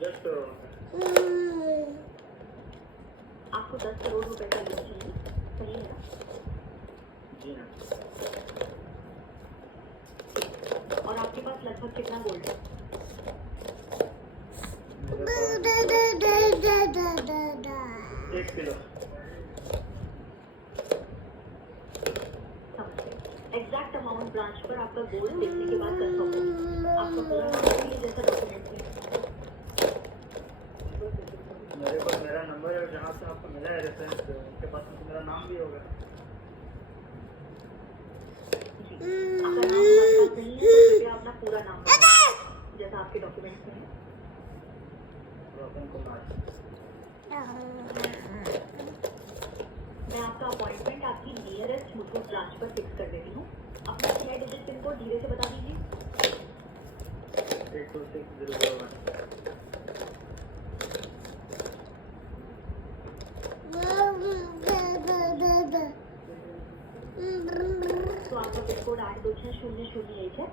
जस्ट आपको 10 करोड़ रुपए का लोन चाहिए, सही है ना? जी ना। और आपके पास लगभग कितना गोल्ड है? मेरे पास 1 किलो। एग्जैक्ट अमाउंट ब्रांच पर आपका गोल्ड देखने के बाद कंफर्म होगी। आपका पूरा नाम चाहिए जैसा डॉक्यूमेंट में। मेरे पास मेरा नंबर है, जहाँ से आपको मिला है रेफरेंस, उनके पास तो मेरा नाम भी होगा। जी, आपका नाम हमारे पास नहीं है तो कृपया अपना पूरा नाम बताएं, जैसा आपके डॉक्यूमेंट्स में है। रोशन कुमार। मैं आपका अपॉइंटमेंट आपकी नियरेस्ट मुथूट ब्रांच पर फिक्स कर देती हूँ। अपना 6 डिजिट पिन कोड धीरे से बता दीजिए। 826001। तो आपका पिन कोड 826001 है।